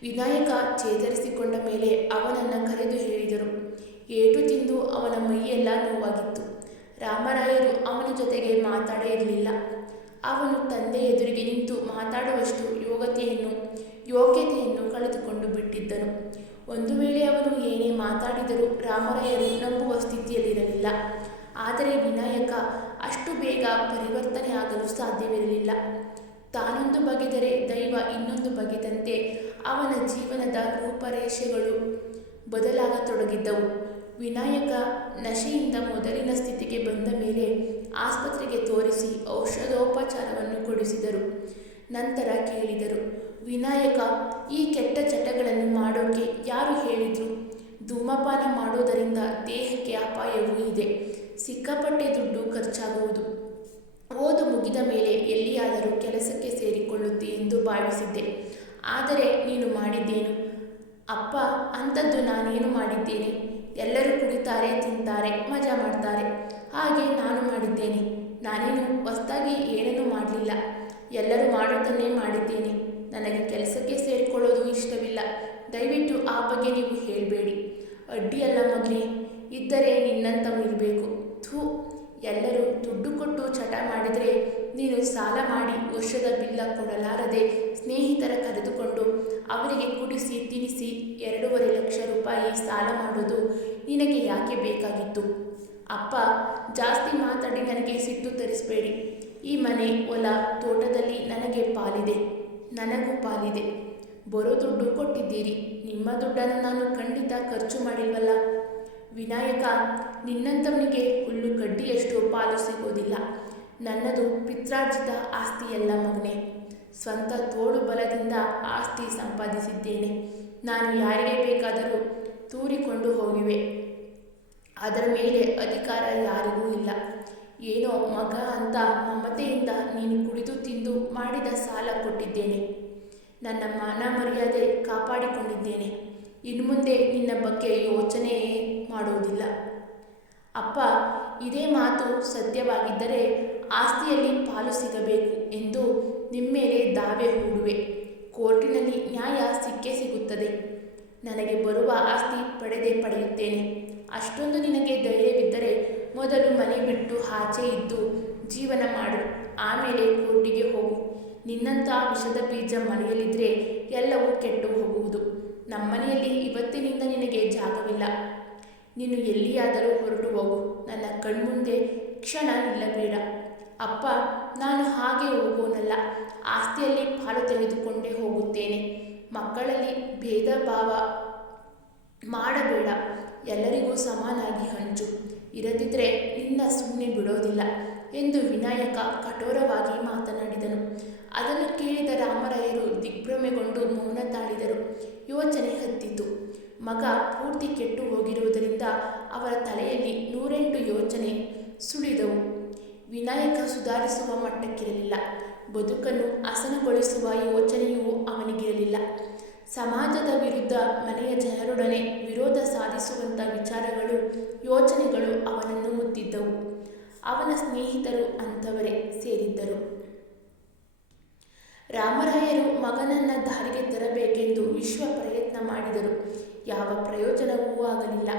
ವಿನಾಯಕ ಚೇತರಿಸಿಕೊಂಡ ಮೇಲೆ ಅವನನ್ನು ಕರೆದು ಹೇಳಿದರು. ಏಟು ತಿಂದು ಅವನ ಮೈಯೆಲ್ಲ ನೋವಾಗಿತ್ತು. ರಾಮರಾಯರು ಅವನ ಜೊತೆಗೆ ಮಾತಾಡೇ ಇರಲಿಲ್ಲ. ಅವನು ತಂದೆ ಎದುರಿಗೆ ನಿಂತು ಮಾತಾಡುವಷ್ಟು ಯೋಗ್ಯತೆಯನ್ನು ಕಳೆದುಕೊಂಡು ಬಿಟ್ಟಿದ್ದನು. ಒಂದು ವೇಳೆ ಅವನು ಏನೇ ಮಾತಾಡಿದರೂ ರಾಮರಾಯರು ನಂಬುವ ಸ್ಥಿತಿಯಲ್ಲಿರಲಿಲ್ಲ. ಆದರೆ ವಿನಾಯಕ ಅಷ್ಟು ಬೇಗ ಪರಿವರ್ತನೆ ಆಗಲು ಸಾಧ್ಯವಿರಲಿಲ್ಲ. ತಾನೊಂದು ಬಗೆದರೆ ದೈವ ಇನ್ನೊಂದು ಬಗೆದಂತೆ ಅವನ ಜೀವನದ ರೂಪರೇಷೆಗಳು ಬದಲಾಗತೊಡಗಿದ್ದವು. ವಿನಾಯಕ ನಶೆಯಿಂದ ಮೊದಲಿನ ಸ್ಥಿತಿಗೆ ಬಂದ ಮೇಲೆ ಆಸ್ಪತ್ರೆಗೆ ತೋರಿಸಿ ಔಷಧೋಪಚಾರವನ್ನು ಕೊಡಿಸಿದರು. ನಂತರ ಕೇಳಿದರು, ವಿನಾಯಕ, ಈ ಕೆಟ್ಟ ಚಟಗಳನ್ನು ಮಾಡೋಕೆ ಯಾರು ಹೇಳಿದ್ರು? ಧೂಮಪಾನ ಮಾಡೋದರಿಂದ ದೇಹಕ್ಕೆ ಅಪಾಯವೂ ಇದೆ. ಸಿಕ್ಕಾಪಟ್ಟೆ ದುಡ್ಡು ಖರ್ಚಾಗುವುದು. ಓದು ಮುಗಿದ ಮೇಲೆ ಎಲ್ಲಿಯಾದರೂ ಕೆಲಸಕ್ಕೆ ಸೇರಿಕೊಳ್ಳುತ್ತೆ ಎಂದು ಭಾವಿಸಿದ್ದೆ. ಆದರೆ ನೀನು ಮಾಡಿದ್ದೇನು? ಅಪ್ಪ, ಅಂಥದ್ದು ನಾನೇನು ಮಾಡಿದ್ದೇನೆ? ಎಲ್ಲರೂ ಕುಡಿತಾರೆ, ತಿಂತಾರೆ, ಮಜಾ ಮಾಡ್ತಾರೆ. ಹಾಗೆ ನಾನು ಮಾಡಿದ್ದೇನೆ. ನಾನೇನು ಹೊಸ್ದಾಗಿ ಏನನ್ನೂ ಮಾಡಲಿಲ್ಲ. ಎಲ್ಲರೂ ಮಾಡೋದನ್ನೇ ಮಾಡಿದ್ದೇನೆ. ನನಗೆ ಕೆಲಸಕ್ಕೆ ಸೇರಿಕೊಳ್ಳೋದು ಇಷ್ಟವಿಲ್ಲ. ದಯವಿಟ್ಟು ಆ ಬಗ್ಗೆ ನೀವು ಹೇಳಬೇಡಿ. ಅಡ್ಡಿಯಲ್ಲ ಮಗನೇ, ಇದ್ದರೆ ನಿನ್ನಂಥವಿರಬೇಕು. ಥೂ, ಎಲ್ಲರೂ ದುಡ್ಡು ಕೊಟ್ಟು ಚಟ ಮಾಡಿದರೆ ನೀನು ಸಾಲ ಮಾಡಿ ವರ್ಷದ ಬಿಲ್ಲ ಕೊಡಲಾರದೆ ಸ್ನೇಹಿತರ ಕರೆದುಕೊಂಡು ಅವರಿಗೆ ಕುಡಿಸಿ ತಿನ್ನಿಸಿ 2.5 ಲಕ್ಷ ರೂಪಾಯಿ ಸಾಲ ಮಾಡೋದು ನಿನಗೆ ಯಾಕೆ ಬೇಕಾಗಿತ್ತು? ಅಪ್ಪ, ಜಾಸ್ತಿ ಮಾತಾಡಿ ನನಗೆ ಸಿಟ್ಟು ತರಿಸಬೇಡಿ. ಈ ಮನೆ, ಹೊಲ, ತೋಟದಲ್ಲಿ ನನಗೆ ಪಾಲಿದೆ. ನನಗೂ ಪಾಲಿದೆ. ಬರೋ ದುಡ್ಡು ಕೊಟ್ಟಿದ್ದೀರಿ. ನಿಮ್ಮ ದುಡ್ಡನ್ನು ನಾನು ಖಂಡಿತ ಖರ್ಚು ಮಾಡಿಲ್ವಲ್ಲ. ವಿನಾಯಕ, ನಿನ್ನಂಥವನಿಗೆ ಹುಲ್ಲು ಕಡ್ಡಿಯಷ್ಟು ಪಾಲು ಸಿಗೋದಿಲ್ಲ. ನನ್ನದು ಪಿತ್ರಾರ್ಜಿತ ಆಸ್ತಿಯಲ್ಲ ಮಗನೇ. ಸ್ವಂತ ತೋಳು ಬಲದಿಂದ ಆಸ್ತಿ ಸಂಪಾದಿಸಿದ್ದೇನೆ. ನಾನು ಯಾರಿಗೆ ಬೇಕಾದರೂ ತೂರಿಕೊಂಡು ಹೋಗಿವೆ. ಅದರ ಮೇಲೆ ಅಧಿಕಾರ ಯಾರಿಗೂ ಇಲ್ಲ. ಏನೋ ಮಗ ಅಂತ ಮಮತೆಯಿಂದ ನೀನು ಕುಡಿದು ತಿಂದು ಮಾಡಿದ ಸಾಲ ಕೊಟ್ಟಿದ್ದೇನೆ. ನನ್ನ ಮಾನ ಮರ್ಯಾದೆ ಕಾಪಾಡಿಕೊಂಡಿದ್ದೇನೆ. ಇನ್ನು ಮುಂದೆ ನಿನ್ನ ಬಗ್ಗೆ ಯೋಚನೆಯೇ ಮಾಡೋದಿಲ್ಲ. ಅಪ್ಪ, ಇದೇ ಮಾತು ಸತ್ಯವಾಗಿದ್ದರೆ ಆಸ್ತಿಯಲ್ಲಿ ಪಾಲು ಸಿಗಬೇಕು ಎಂದು ನಿಮ್ಮೇಲೆ ದಾವೆ ಹೂಡುವೆ. ಕೋರ್ಟಿನಲ್ಲಿ ನ್ಯಾಯ ಸಿಕ್ಕೇ ಸಿಗುತ್ತದೆ. ನನಗೆ ಬರುವ ಆಸ್ತಿ ಪಡೆಯುತ್ತೇನೆ. ಅಷ್ಟೊಂದು ನಿನಗೆ ಧೈರ್ಯವಿದ್ದರೆ ಮೊದಲು ಮನೆ ಬಿಟ್ಟು ಆಚೆ ಇದ್ದು ಜೀವನ ಮಾಡು. ಆಮೇಲೆ ಕೋರ್ಟಿಗೆ ಹೋಗು. ನಿನ್ನಂಥ ವಿಷದ ಬೀಜ ಮನೆಯಲ್ಲಿದ್ದರೆ ಎಲ್ಲವೂ ಕೆಟ್ಟು ಹೋಗುವುದು. ನಮ್ಮನೆಯಲ್ಲಿ ಇವತ್ತಿನಿಂದ ನಿನಗೆ ಜಾಗವಿಲ್ಲ. ನೀನು ಎಲ್ಲಿಯಾದರೂ ಹೊರಟು ಹೋಗು. ನನ್ನ ಕಣ್ಮುಂದೆ ಕ್ಷಣ ನಿಲ್ಲಬೇಡ. ಅಪ್ಪ, ನಾನು ಹಾಗೆ ಹೋಗೋನಲ್ಲ. ಆಸ್ತಿಯಲ್ಲಿ ಪಾಲು ತೆಗೆದುಕೊಂಡೇ ಹೋಗುತ್ತೇನೆ. ಮಕ್ಕಳಲ್ಲಿ ಭೇದ ಭಾವ ಮಾಡಬೇಡ, ಎಲ್ಲರಿಗೂ ಸಮಾನಾಗಿ ಹಂಚು, ಇರದಿದ್ದರೆ ನಿನ್ನ ಸುಮ್ಮನೆ ಬಿಡೋದಿಲ್ಲ ಎಂದು ವಿನಾಯಕ ಕಠೋರವಾಗಿ ಮಾತನಾಡಿದನು. ಅದನ್ನು ಕೇಳಿದ ರಾಮರಾಯರು ದಿಗ್ಭ್ರಮೆಗೊಂಡು ಮೌನ ತಾಳಿದರು. ಯೋಚನೆ ಹತ್ತಿತು. ಮಗ ಪೂರ್ತಿ ಕೆಟ್ಟು ಹೋಗಿರುವುದರಿಂದ ಅವರ ತಲೆಯಲ್ಲಿ 108 ಯೋಚನೆ ಸುಳಿದವು. ವಿನಾಯಕ ಸುಧಾರಿಸುವ ಮಟ್ಟಕ್ಕಿರಲಿಲ್ಲ. ಬದುಕನ್ನು ಹಸನುಗೊಳಿಸುವ ಯೋಚನೆಯೂ ಅವನಿಗಿರಲಿಲ್ಲ. ಸಮಾಜದ ವಿರುದ್ಧ, ಮನೆಯ ಜನರೊಡನೆ ವಿರೋಧ ಸಾಧಿಸುವಂಥ ವಿಚಾರಗಳು, ಯೋಚನೆಗಳು ಅವನನ್ನು ಮುತ್ತಿದ್ದವು. ಅವನ ಸ್ನೇಹಿತರು ಅಂಥವರೇ ಸೇರಿದ್ದರು. ರಾಮರಾಯರು ಮಗನನ್ನ ದಾರಿಗೆ ತರಬೇಕೆಂದು ವಿಶ್ವ ಪ್ರಯತ್ನ ಮಾಡಿದರು. ಯಾವ ಪ್ರಯೋಜನವೂ ಆಗಲಿಲ್ಲ.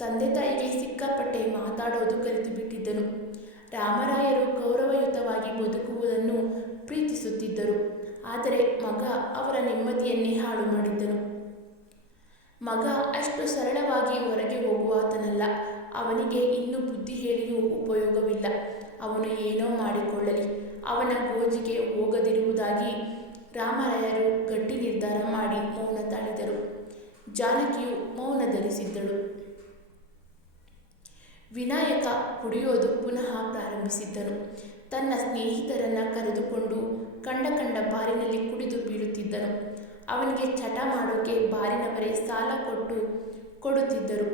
ತಂದೆ ತಾಯಿಗೆ ಸಿಕ್ಕಾಪಟ್ಟೆ ಮಾತಾಡೋದು ಕಲಿತು ಬಿಟ್ಟಿದ್ದನು. ರಾಮರಾಯರು ಗೌರವಯುತವಾಗಿ ಬದುಕುವುದನ್ನು ಪ್ರೀತಿಸುತ್ತಿದ್ದರು. ಆದರೆ ಮಗ ಅವರ ನೆಮ್ಮದಿಯನ್ನೇ ಹಾಳು ಮಾಡಿದ್ದನು. ಮಗ ಅಷ್ಟು ಸರಳವಾಗಿ ಹೊರಗೆ ಹೋಗುವಾತನಲ್ಲ. ಅವನಿಗೆ ಇನ್ನೂ ಬುದ್ಧಿ ಹೇಳಿಯೂ ಉಪಯೋಗವಿಲ್ಲ. ಅವನು ಏನೋ ಮಾಡಿಕೊಳ್ಳಲಿ, ಅವನ ಗೋಜಿಗೆ ಹೋಗದಿರುವುದಾಗಿ ರಾಮರಾಯರು ಗಟ್ಟಿ ನಿರ್ಧಾರ ಮಾಡಿ ಮೌನ ತಾಳಿದರು. ಜಾನಕಿಯು ಮೌನ ಧರಿಸಿದ್ದಳು. ವಿನಾಯಕ ಕುಡಿಯೋದು ಪುನಃ ಪ್ರಾರಂಭಿಸಿದ್ದನು. ತನ್ನ ಸ್ನೇಹಿತರನ್ನ ಕರೆದುಕೊಂಡು ಕಂಡ ಬಾರಿನಲ್ಲಿ ಕುಡಿದು ಬೀಳುತ್ತಿದ್ದನು. ಅವನಿಗೆ ಚಟ ಮಾಡೋಕೆ ಬಾರಿನವರೇ ಸಾಲ ಕೊಡುತ್ತಿದ್ದರು.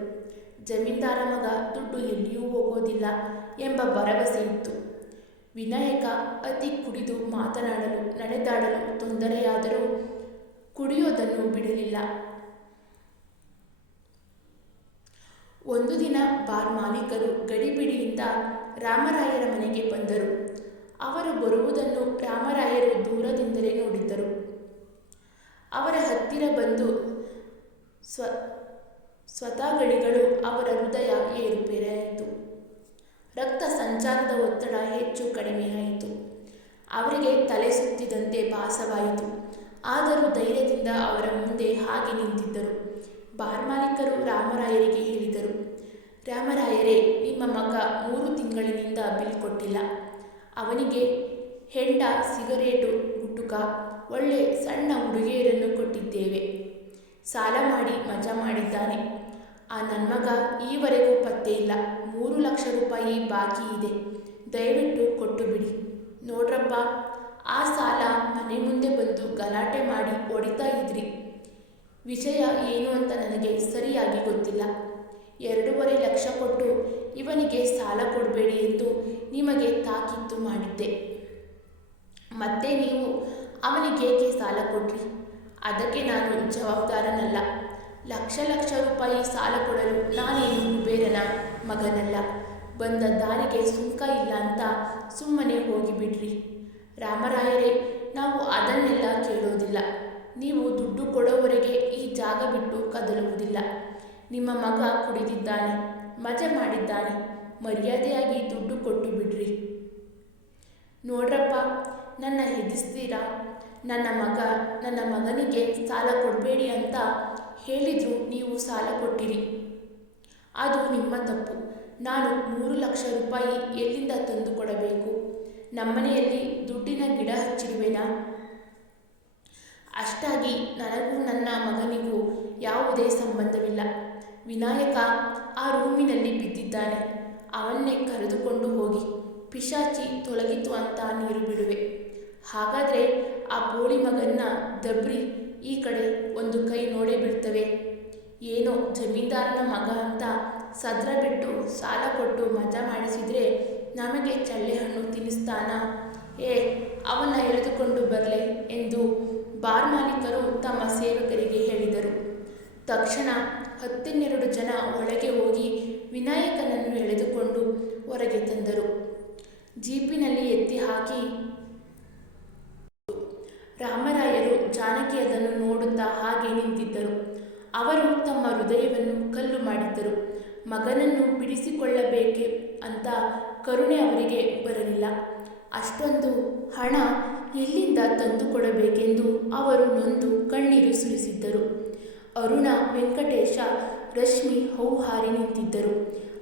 ಜಮೀನ್ದಾರ ಮಗ ದುಡ್ಡು ಎಲ್ಲಿಯೂ ಹೋಗೋದಿಲ್ಲ ಎಂಬ ಭರವಸೆ ಇತ್ತು. ವಿನಾಯಕ ಅತಿ ಕುಡಿದು ಮಾತನಾಡಲು, ನಡೆದಾಡಲು ತೊಂದರೆಯಾದರೂ ಕುಡಿಯೋದನ್ನು ಬಿಡಲಿಲ್ಲ. ಒಂದು ದಿನ ಬಾರ್ ಮಾಲೀಕರು ಗಡಿಬಿಡಿಯಿಂದ ರಾಮರಾಯರ ಮನೆಗೆ ಬಂದರು. ಅವರು ಬರುವುದನ್ನು ರಾಮರಾಯರು ದೂರದಿಂದಲೇ ನೋಡಿದ್ದರು. ಅವರ ಹತ್ತಿರ ಬಂದು ಸ್ವತಗಳಿಗಳು ಅವರ ಹೃದಯ ಏರುಪೇರಾಯಿತು. ರಕ್ತ ಸಂಚಾರದ ಒತ್ತಡ ಹೆಚ್ಚು ಕಡಿಮೆಯಾಯಿತು. ಅವರಿಗೆ ತಲೆ ಸುತ್ತಿದಂತೆ ಭಾಸವಾಯಿತು. ಆದರೂ ಧೈರ್ಯದಿಂದ ಅವರ ಮುಂದೆ ಹಾಗೆ ನಿಂತಿದ್ದರು. ಬಾರ್ ಮಾಲೀಕರು ರಾಮರಾಯರಿಗೆ ಹೇಳಿದರು, ರಾಮರಾಯರೇ, ನಿಮ್ಮ ಮಗ 3 ತಿಂಗಳಿನಿಂದ ಬಿಲ್ ಕೊಟ್ಟಿಲ್ಲ. ಅವನಿಗೆ ಹೆಂಡ, ಸಿಗರೇಟು, ಗುಟುಕ, ಒಳ್ಳೆ ಸಣ್ಣ ಹುಡುಗಿಯರನ್ನು ಕೊಟ್ಟಿದ್ದೇವೆ. ಸಾಲ ಮಾಡಿ ಮಜಾ ಮಾಡಿದ್ದಾನೆ. ಆ ನನ್ನ ಮಗ ಈವರೆಗೂ ಪತ್ತೆ ಇಲ್ಲ. 3 ಲಕ್ಷ ರೂಪಾಯಿ ಬಾಕಿ ಇದೆ. ದಯವಿಟ್ಟು ಕೊಟ್ಟು ಬಿಡಿ. ನೋಡ್ರಪ್ಪ, ಆ ಸಾಲ ಮನೆ ಮುಂದೆ ಬಂದು ಗಲಾಟೆ ಮಾಡಿ ಹೊಡಿತಾ ಇದ್ರಿ. ವಿಷಯ ಏನು ಅಂತ ನನಗೆ ಸರಿಯಾಗಿ ಗೊತ್ತಿಲ್ಲ. 2.5 ಲಕ್ಷ ಕೊಟ್ಟು ಇವನಿಗೆ ಸಾಲ ಕೊಡಬೇಡಿ ಎಂದು ನಿಮಗೆ ತಾಕೀತು ಮಾಡಿದ್ದೆ. ಮತ್ತೆ ನೀವು ಅವನಿಗೇಕೆ ಸಾಲ ಕೊಟ್ರಿ? ಅದಕ್ಕೆ ನಾನು ಜವಾಬ್ದಾರನಲ್ಲ. ಲಕ್ಷ ರೂಪಾಯಿ ಸಾಲ ಕೊಡಲು ನಾನೇನು ಕುಬೇರನ ಮಗನಲ್ಲ. ಬಂದ ದಾರಿಗೆ ಸುಂಕ ಇಲ್ಲ ಅಂತ ಸುಮ್ಮನೆ ಹೋಗಿಬಿಡ್ರಿ. ರಾಮರಾಯರೇ, ನಾವು ಅದನ್ನೆಲ್ಲ ಕೇಳೋದಿಲ್ಲ. ನೀವು ದುಡ್ಡು ಕೊಡೋವರೆಗೆ ಈ ಜಾಗ ಬಿಟ್ಟು ಕದಲುವುದಿಲ್ಲ. ನಿಮ್ಮ ಮಗ ಕುಡಿದಿದ್ದಾನೆ, ಮಜಾ ಮಾಡಿದ್ದಾನೆ. ಮರ್ಯಾದೆಯಾಗಿ ದುಡ್ಡು ಕೊಟ್ಟು ಬಿಡ್ರಿ. ನೋಡ್ರಪ್ಪ, ನನ್ನ ಹೆದರಿಸ್ತೀರಾ? ನನ್ನ ಮಗನಿಗೆ ಸಾಲ ಕೊಡಬೇಡಿ ಅಂತ ಹೇಳಿದ್ರು ನೀವು ಸಾಲ ಕೊಟ್ಟಿರಿ. ಅದು ನಿಮ್ಮ ತಪ್ಪು. ನಾನು 3 ಲಕ್ಷ ರೂಪಾಯಿ ಎಲ್ಲಿಂದ ತಂದು ಕೊಡಬೇಕು? ನಮ್ಮನೆಯಲ್ಲಿ ದುಡ್ಡಿನ ಗಿಡ ಹಚ್ಚಿರುವೆನಾ? ಅಷ್ಟಾಗಿ ನನಗೂ ನನ್ನ ಮಗನಿಗೂ ಯಾವುದೇ ಸಂಬಂಧವಿಲ್ಲ. ವಿನಾಯಕ ಆ ರೂಮಿನಲ್ಲಿ ಬಿದ್ದಿದ್ದಾನೆ. ಅವನ್ನೇ ಕರೆದುಕೊಂಡು ಹೋಗಿ. ಪಿಶಾಚಿ ತೊಲಗಿತು ಅಂತ ನೀರು ಬಿಡುವೆ. ಹಾಗಾದರೆ ಆ ಬೋಳಿ ಮಗನ್ನ ದಬ್ರಿ ಈ ಕಡೆ ಒಂದು ಕೈ ನೋಡೇ ಬಿಡ್ತವೆ. ಏನೋ ಜಮೀನ್ದಾರನ ಮಗ ಅಂತ ಸದ್ರ ಬಿಟ್ಟು ಸಾಲ ಕೊಟ್ಟು ಮಜಾ ಮಾಡಿಸಿದ್ರೆ ನಮಗೆ ಚಳ್ಳೆ ಹಣ್ಣು ತಿನ್ನಿಸ್ತಾನ? ಅವನ್ನ ಎಳೆದುಕೊಂಡು ಬರಲೆ ಎಂದು ಬಾರ್ ಮಾಲೀಕರು ತಮ್ಮ ಸೇವಕರಿಗೆ ಹೇಳಿದರು. ತಕ್ಷಣ 12 ಜನ ಒಳಗೆ ಹೋಗಿ ವಿನಾಯಕನನ್ನು ಎಳೆದುಕೊಂಡು ಹೊರಗೆ ತಂದರು. ಜೀಪಿನಲ್ಲಿ ಎತ್ತಿ ಹಾಕಿ ರಾಮರಾಯರು ಜಾನಕಿ ಅದನ್ನು ನೋಡುತ್ತಾ ಹಾಗೆ ನಿಂತಿದ್ದರು. ಅವರು ತಮ್ಮ ಹೃದಯವನ್ನು ಕಲ್ಲು ಮಾಡಿದ್ದರು. ಮಗನನ್ನು ಬಿಡಿಸಿಕೊಳ್ಳಬೇಕೆ ಅಂತ ಕರುಣೆ ಅವರಿಗೆ ಬರಲಿಲ್ಲ. ಅಷ್ಟೊಂದು ಹಣ ಎಲ್ಲಿಂದ ತಂದುಕೊಡಬೇಕೆಂದು ಅವರು ನೊಂದು ಕಣ್ಣೀರು ಸುರಿಸಿದ್ದರು. ಅರುಣ, ವೆಂಕಟೇಶ, ರಶ್ಮಿ ಹೌಹಾರಿ ನಿಂತಿದ್ದರು.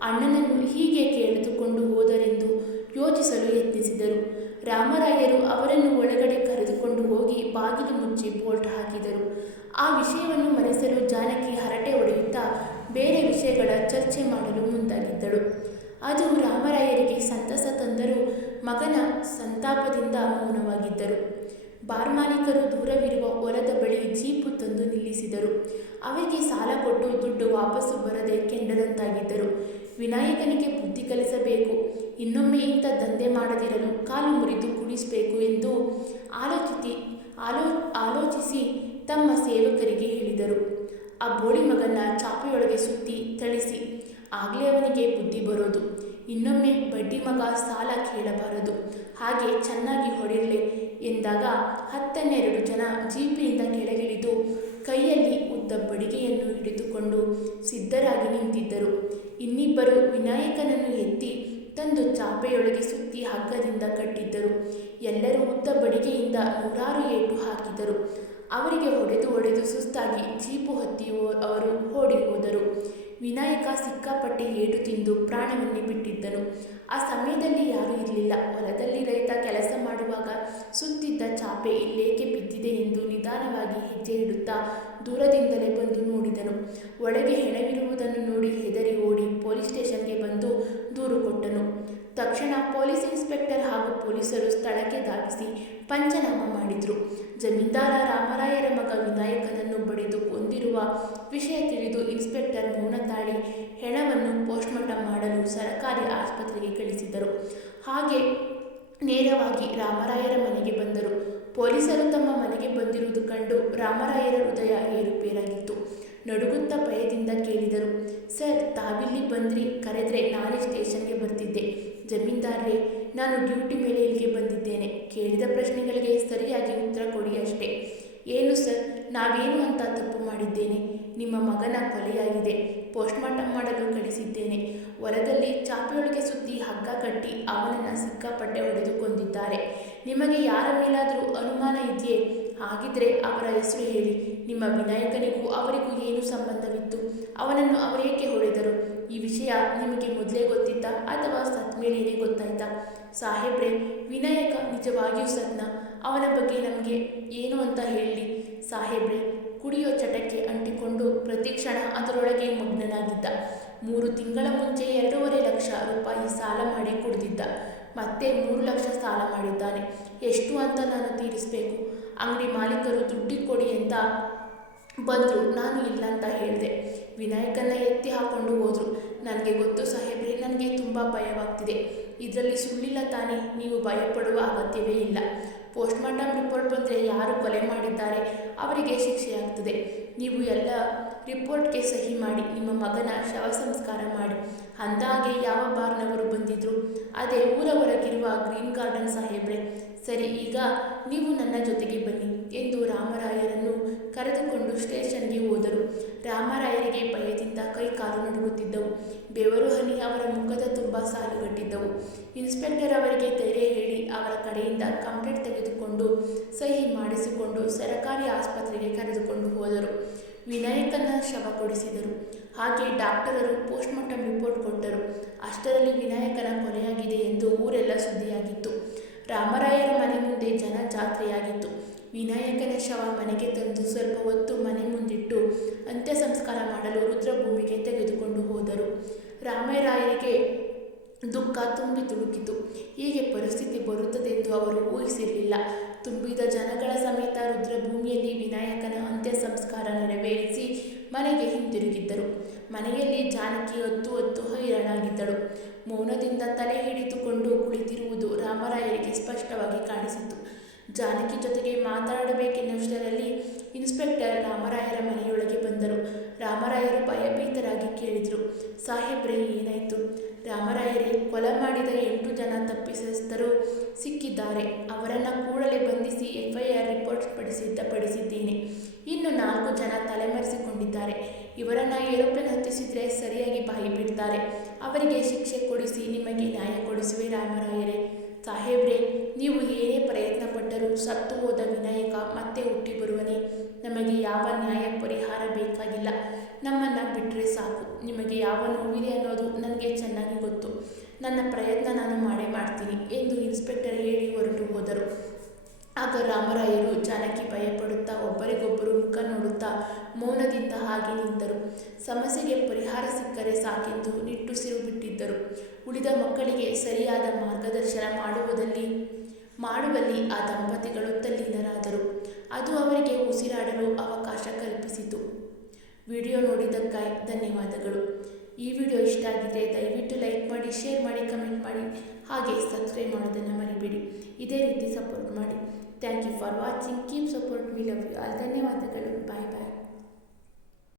ಅಣ್ಣನನ್ನು ಹೀಗೆ ಎಳೆದುಕೊಂಡು ಹೋದರೆಂದು ಯೋಚಿಸಲು ಯತ್ನಿಸಿದರು. ರಾಮರಾಯರು ಅವರನ್ನು ಒಳಗಡೆ ಕರೆದುಕೊಂಡು ಹೋಗಿ ಬಾಗಿಲು ಮುಚ್ಚಿ ಬೋಲ್ಟ್ ಹಾಕಿದರು. ಆ ವಿಷಯವನ್ನು ಮರೆಸಲು ಜಾನಕಿ ಹರಟೆ ಹೊಡೆಯುತ್ತಾ ಬೇರೆ ವಿಷಯಗಳ ಚರ್ಚೆ ಮಾಡಲು ಮುಂದಾಗಿದ್ದಳು. ಅದು ರಾಮರಾಯರಿಗೆ ಸಂತಸ ತಂದರೂ ಮಗನ ಸಂತಾಪದಿಂದ ಮೌನವಾಗಿದ್ದರು. ಬಾರ್ ಮಾಲೀಕರು ದೂರವಿರುವ ಹೊಲದ ಬಳಿ ಜೀಪು ತಂದು ನಿಲ್ಲಿಸಿದರು. ಅವರಿಗೆ ಸಾಲ ಕೊಟ್ಟು ದುಡ್ಡು ವಾಪಸ್ಸು ಬರದೆ ಕೆಂಡದಂತಾಗಿದ್ದರು. ವಿನಾಯಕನಿಗೆ ಬುದ್ಧಿ ಕಲಿಸಬೇಕು, ಇನ್ನೊಮ್ಮೆ ಇಂಥ ದಂಧೆ ಮಾಡದಿರಲು ಕಾಲು ಮುರಿದು ಕುಡಿಸಬೇಕು ಎಂದು ಆಲೋಚಿಸಿ ತಮ್ಮ ಸೇವಕರಿಗೆ ಹೇಳಿದರು. ಆ ಬೋಳಿ ಮಗನ ಚಾಪೆಯೊಳಗೆ ಸುತ್ತಿ ಥಳಿಸಿ, ಆಗಲೇ ಅವನಿಗೆ ಬುದ್ಧಿ ಬರೋದು. ಇನ್ನೊಮ್ಮೆ ಬಡ್ಡಿ ಮಗ ಸಾಲ ಕೇಳಬಾರದು, ಹಾಗೆ ಚೆನ್ನಾಗಿ ಹೊಡೆಯಲಿ ಎಂದಾಗ 10-12 ಜನ ಜೀಪಿನಿಂದ ಕೆಳಗಿಳಿದು ಕೈಯಲ್ಲಿ ಉದ್ದ ಬಡಿಗೆಯನ್ನು ಹಿಡಿದುಕೊಂಡು ಸಿದ್ಧರಾಗಿ ನಿಂತಿದ್ದರು. ಇನ್ನಿಬ್ಬರು ವಿನಾಯಕನನ್ನು ಎತ್ತಿ ತಂದು ಚಾಪೆಯೊಳಗೆ ಸುತ್ತಿ ಹಗ್ಗದಿಂದ ಕಟ್ಟಿದ್ದರು. ಎಲ್ಲರೂ ಉದ್ದ ಬಡಿಗೆಯಿಂದ 100 ಏಟು ಹಾಕಿದರು. ಅವರಿಗೆ ಹೊಡೆದು ಸುಸ್ತಾಗಿ ಜೀಪು ಹತ್ತಿ ಅವರು ಓಡಿ ಹೋದರು. ವಿನಾಯಕ ಸಿಕ್ಕಾಪಟ್ಟೆ ಏಟು ತಿಂದು ಪ್ರಾಣವನ್ನೇ ಬಿಟ್ಟಿದ್ದನು. ಆ ಸಮಯದಲ್ಲಿ ಯಾರೂ ಇರಲಿಲ್ಲ. ಹೊಲದಲ್ಲಿ ರೈತ ಕೆಲಸ ಮಾಡುವಾಗ ಸುತ್ತಿದ್ದ ಚಾಪೆ ಇಲ್ಲೇಕೆ ಬಿದ್ದಿದೆ ಎಂದು ನಿಧಾನವಾಗಿ ಹೆಜ್ಜೆ ಇಡುತ್ತಾ ದೂರದಿಂದಲೇ ಬಂದು ನೋಡಿದನು. ಒಳಗೆ ಹೆಣವಿರುವುದನ್ನು ನೋಡಿ ಹೆದರಿ ಓಡಿ ಪೊಲೀಸ್ ಸ್ಟೇಷನ್ಗೆ ಬಂದು ದೂರು ಕೊಟ್ಟನು. ತಕ್ಷಣ ಪೊಲೀಸ್ ಇನ್ಸ್ಪೆಕ್ಟರ್ ಹಾಗೂ ಪೊಲೀಸರು ಸ್ಥಳಕ್ಕೆ ಧಾವಿಸಿ ಪಂಚನಾಮ ಮಾಡಿದ್ರು. ಜಮೀನ್ದಾರ ರಾಮರಾಯರ ಮಗ ವಿನಾಯಕನನ್ನು ಬಡಿದು ಕೊಂದಿರುವ ವಿಷಯ ತಿಳಿದು ಇನ್ಸ್ಪೆಕ್ಟರ್ ಮೌನ ತಾಳಿ ಹೆಣವನ್ನು ಪೋಸ್ಟ್ಮಾರ್ಟಮ್ ಮಾಡಲು ಸರ್ಕಾರಿ ಆಸ್ಪತ್ರೆಗೆ ಕಳಿಸಿದರು. ಹಾಗೆ ನೇರವಾಗಿ ರಾಮರಾಯರ ಮನೆಗೆ ಬಂದರು. ಪೊಲೀಸರು ತಮ್ಮ ಮನೆಗೆ ಬಂದಿರುವುದು ಕಂಡು ರಾಮರಾಯರ ಹೃದಯ ಏರುಪೇರಾಗಿತ್ತು. ನಡುಗುತ್ತಾ ಭಯದಿಂದ ಕೇಳಿದರು, ಸರ್, ತಾವಿಲ್ಲಿ ಬಂದ್ರಿ, ಕರೆದ್ರೆ ನಾನೇ ಸ್ಟೇಷನ್ಗೆ ಬರ್ತಿದ್ದೆ. ಜಮೀನ್ದಾರ್ರೇ, ನಾನು ಡ್ಯೂಟಿ ಮೇಲೆ ಇಲ್ಲಿಗೆ ಬಂದಿದ್ದೇನೆ. ಕೇಳಿದ ಪ್ರಶ್ನೆಗಳಿಗೆ ಸರಿಯಾಗಿ ಉತ್ತರ ಕೊಡಿ ಅಷ್ಟೇ. ಏನು ಸರ್, ನಾವೇನು ಅಂತ ತಪ್ಪು ಮಾಡಿದ್ದೇನೆ? ನಿಮ್ಮ ಮಗನ ಕೊಲೆಯಾಗಿದೆ, ಪೋಸ್ಟ್ಮಾರ್ಟಮ್ ಮಾಡಲು ಕಳಿಸಿದ್ದೇನೆ. ಹೊಲದಲ್ಲಿ ಚಾಪೆಯೊಳಗೆ ಸುತ್ತಿ ಹಗ್ಗ ಕಟ್ಟಿ ಅವನನ್ನು ಸಿಕ್ಕಾಪಟ್ಟೆ ಹೊಡೆದು ಕೊಂದಿದ್ದಾರೆ. ನಿಮಗೆ ಯಾರ ಮೇಲಾದರೂ ಅನುಮಾನ ಇದೆಯೇ? ಹಾಗಿದ್ರೆ ಅವರ ಹೆಸರು ಹೇಳಿ. ನಿಮ್ಮ ವಿನಾಯಕನಿಗೂ ಅವರಿಗೂ ಏನು ಸಂಬಂಧವಿತ್ತು? ಅವನನ್ನು ಅವರೇಕೆ ಹೊಡೆದರು? ಈ ವಿಷಯ ನಿಮಗೆ ಮೊದಲೇ ಗೊತ್ತಿತ್ತಾ ಅಥವಾ ಸತ್ ಮೇಲೇನೇ ಗೊತ್ತಾಯ್ತಾ? ಸಾಹೇಬ್ರೆ, ವಿನಾಯಕ ನಿಜವಾಗಿಯೂ ಸತ್ನ? ಅವನ ಬಗ್ಗೆ ನಮಗೆ ಏನು ಅಂತ ಹೇಳಿ ಸಾಹೇಬ್ರೆ. ಕುಡಿಯೋ ಚಟಕ್ಕೆ ಅಂಟಿಕೊಂಡು ಪ್ರತಿಕ್ಷಣ ಅದರೊಳಗೆ ಮಗ್ನನಾಗಿದ್ದ. 3 ತಿಂಗಳ ಮುಂಚೆ 2.5 ಲಕ್ಷ ರೂಪಾಯಿ ಸಾಲ ಮಾಡಿ ಕುಡಿದಿದ್ದ. ಮತ್ತೆ 3 ಲಕ್ಷ ಸಾಲ ಮಾಡಿದ್ದಾನೆ. ಎಷ್ಟು ಅಂತ ನಾನು ತೀರಿಸಬೇಕು? ಅಂಗಡಿ ಮಾಲೀಕರು ದುಡ್ಡು ಕೊಡಿ ಅಂತ ಬಂದರು. ನಾನು ಇಲ್ಲ ಅಂತ ಹೇಳಿದೆ. ವಿನಾಯಕನ ಎತ್ತಿ ಹಾಕೊಂಡು ಹೋದರು. ನನಗೆ ಗೊತ್ತು ಸಾಹೇಬ್ರೆ, ನನಗೆ ತುಂಬ ಭಯವಾಗ್ತಿದೆ. ಇದರಲ್ಲಿ ಸುಳ್ಳಿಲ್ಲ ತಾನೇ? ನೀವು ಭಯಪಡುವ ಅಗತ್ಯವೇ ಇಲ್ಲ. ಪೋಸ್ಟ್ಮಾರ್ಟಮ್ ರಿಪೋರ್ಟ್ ಬಂದರೆ ಯಾರು ಕೊಲೆ ಮಾಡಿದ್ದಾರೆ ಅವರಿಗೆ ಶಿಕ್ಷೆಯಾಗ್ತದೆ. ನೀವು ಎಲ್ಲ ರಿಪೋರ್ಟ್ಗೆ ಸಹಿ ಮಾಡಿ ನಿಮ್ಮ ಮಗನ ಶವ ಸಂಸ್ಕಾರ ಮಾಡಿ. ಅಂದಾಗೆ ಯಾವ ಬಾರ್ನವರು ಬಂದಿದ್ರು? ಅದೇ ಊರ ಹೊರಗಿರುವ ಗ್ರೀನ್ ಗಾರ್ಡನ್ ಸಾಹೇಬ್ರೆ. ಸರಿ, ಈಗ ನೀವು ನನ್ನ ಜೊತೆಗೆ ಬನ್ನಿ ಎಂದು ರಾಮರಾಯರನ್ನು ಕರೆದುಕೊಂಡು ಸ್ಟೇಷನ್ಗೆ ಹೋದರು. ರಾಮರಾಯರಿಗೆ ಭಯದಿಂದ ಕೈಕಾಲು ನಡುಗುತ್ತಿದ್ದವು. ಬೆವರು ಹನಿ ಅವರ ಮುಖದ ತುಂಬ ಸಾಲುಗಟ್ಟಿದ್ದವು. ಇನ್ಸ್ಪೆಕ್ಟರ್ ಅವರಿಗೆ ಧೈರ್ಯ ಹೇಳಿ ಅವರ ಕಡೆಯಿಂದ ಕಂಪ್ಲೇಂಟ್ ತೆಗೆದುಕೊಂಡು ಸಹಿ ಮಾಡಿಸಿಕೊಂಡು ಸರ್ಕಾರಿ ಆಸ್ಪತ್ರೆಗೆ ಕರೆದುಕೊಂಡು ಹೋದರು. ವಿನಾಯಕನ ಶವ ಕೊಡಿಸಿದರು. ಹಾಗೆ ಡಾಕ್ಟರರು ಪೋಸ್ಟ್ಮಾರ್ಟಮ್ ರಿಪೋರ್ಟ್ ಕೊಟ್ಟರು. ಅಷ್ಟರಲ್ಲಿ ವಿನಾಯಕನ ಕೊಲೆಯಾಗಿದೆ ಎಂದು ಊರೆಲ್ಲ ಸುದ್ದಿಯಾಗಿತ್ತು. ರಾಮರಾಯರ ಮನೆ ಮುಂದೆ ಜನ ಜಾತ್ರೆಯಾಗಿತ್ತು. ವಿನಾಯಕನ ಶವ ಮನೆಗೆ ತಂದು ಸ್ವಲ್ಪ ಹೊತ್ತು ಮನೆ ಮುಂದಿಟ್ಟು ಅಂತ್ಯ ಸಂಸ್ಕಾರ ಮಾಡಲು ರುದ್ರಭೂಮಿಗೆ ತೆಗೆದುಕೊಂಡು ಹೋದರು. ರಾಮರಾಯರಿಗೆ ದುಃಖ ತುಂಬಿ ತುಳುಕಿತು. ಹೀಗೆ ಪರಿಸ್ಥಿತಿ ಬರುತ್ತದೆಂದು ಅವರು ಊಹಿಸಿರಲಿಲ್ಲ. ತುಂಬಿದ ಜನಗಳ ಸಮೇತ ರುದ್ರಭೂಮಿಯಲ್ಲಿ ವಿನಾಯಕನ ಅಂತ್ಯ ಸಂಸ್ಕಾರ ನೆರವೇರಿಸಿ ಮನೆಗೆ ಹಿಂತಿರುಗಿದ್ದರು. ಮನೆಯಲ್ಲಿ ಜಾನಕಿ ಹೊತ್ತು ಹೈರಾಣಾಗಿದ್ದಳು. ಮೌನದಿಂದ ತಲೆ ಹಿಡಿದುಕೊಂಡು ಕುಳಿತಿರುವುದು ರಾಮರಾಯರಿಗೆ ಸ್ಪಷ್ಟವಾಗಿ ಕಾಣಿಸಿತು. ಜಾನಕಿ ಜೊತೆಗೆ ಮಾತನಾಡಬೇಕೆನ್ನುವಷ್ಟರಲ್ಲಿ ಇನ್ಸ್ಪೆಕ್ಟರ್ ರಾಮರಾಯರ ಮನೆಯೊಳಗೆ ಬಂದರು. ರಾಮರಾಯರು ಭಯಭೀತರಾಗಿ ಕೇಳಿದರು, ಸಾಹೇಬ್ರೆ, ಏನಾಯಿತು? ರಾಮರಾಯರೇ, ಕೊಲೆ ಮಾಡಿದ 8 ಜನ ತಪ್ಪಿತಸ್ಥರು ಸಿಕ್ಕಿದ್ದಾರೆ. ಅವರನ್ನು ಕೂಡಲೇ ಬಂಧಿಸಿ FIR ರಿಪೋರ್ಟ್ ಪಡಿಸಿದ್ದೇನೆ. ಇನ್ನು 4 ಜನ ತಲೆಮರೆಸಿಕೊಂಡಿದ್ದಾರೆ. ಇವರನ್ನು ಏರೋಪ್ಲೇನ್ ಹತ್ತಿಸಿದ್ರೆ ಸರಿಯಾಗಿ ಬಾಯಿ ಬಿಡ್ತಾರೆ. ಅವರಿಗೆ ಶಿಕ್ಷೆ ಕೊಡಿಸಿ ನಿಮಗೆ ನ್ಯಾಯ ಕೊಡಿಸುವೆ ರಾಮರಾಯರೇ. ಸಾಹೇಬ್ರೆ, ನೀವು ಏನೇ ಪ್ರಯತ್ನ ಪಟ್ಟರೂ ಸತ್ತು ಹೋದ ವಿನಾಯಕ ಮತ್ತೆ ಹುಟ್ಟಿ ಬರುವನೇ. ನಮಗೆ ಯಾವ ನ್ಯಾಯ ಪರಿಹಾರ ಬೇಕಾಗಿಲ್ಲ. ನಮ್ಮನ್ನು ಬಿಟ್ಟರೆ ಸಾಕು. ನಿಮಗೆ ಯಾವ ನೋವಿದೆ ಅನ್ನೋದು ನನಗೆ ಚೆನ್ನಾಗಿ ಗೊತ್ತು. ನನ್ನ ಪ್ರಯತ್ನ ನಾನು ಮಾಡೇ ಮಾಡ್ತೀನಿ ಎಂದು ಇನ್ಸ್ಪೆಕ್ಟರ್ ಹೇಳಿ ಹೊರಟು ಹೋದರು. ಆಗ ರಾಮರಾಯರು ಜಾನಕಿ ಭಯಪಡುತ್ತಾ ಒಬ್ಬರಿಗೊಬ್ಬರು ಮುಖ ನೋಡುತ್ತಾ ಮೌನದಿಂದ ಹಾಗೆ ನಿಂತರು. ಸಮಸ್ಯೆಗೆ ಪರಿಹಾರ ಸಿಕ್ಕರೆ ಸಾಕೆಂದು ನಿಟ್ಟುಸಿರು ಬಿಟ್ಟಿದ್ದರು. ಉಳಿದ ಮಕ್ಕಳಿಗೆ ಸರಿಯಾದ ಮಾರ್ಗದರ್ಶನ ಮಾಡುವಲ್ಲಿ ಆ ದಂಪತಿಗಳು ತಲ್ಲೀನರಾದರು. ಅದು ಅವರಿಗೆ ಉಸಿರಾಡಲು ಅವಕಾಶ ಕಲ್ಪಿಸಿತು. ವಿಡಿಯೋ ನೋಡಿದ್ದಕ್ಕಾಗಿ ಧನ್ಯವಾದಗಳು. ಈ ವಿಡಿಯೋ ಇಷ್ಟ ಆಗಿದ್ದರೆ ದಯವಿಟ್ಟು ಲೈಕ್ ಮಾಡಿ, ಶೇರ್ ಮಾಡಿ, ಕಮೆಂಟ್ ಮಾಡಿ, ಹಾಗೆ ಸಬ್ಸ್ಕ್ರೈಬ್ ಮಾಡೋದನ್ನು ಮರಿಬೇಡಿ. ಇದೇ ರೀತಿ ಸಪೋರ್ಟ್ ಮಾಡಿ. Thank you for watching. Keep support. We love you all. ಧನ್ಯವಾದಗಳು. ಬಾಯ್ ಬಾಯ್.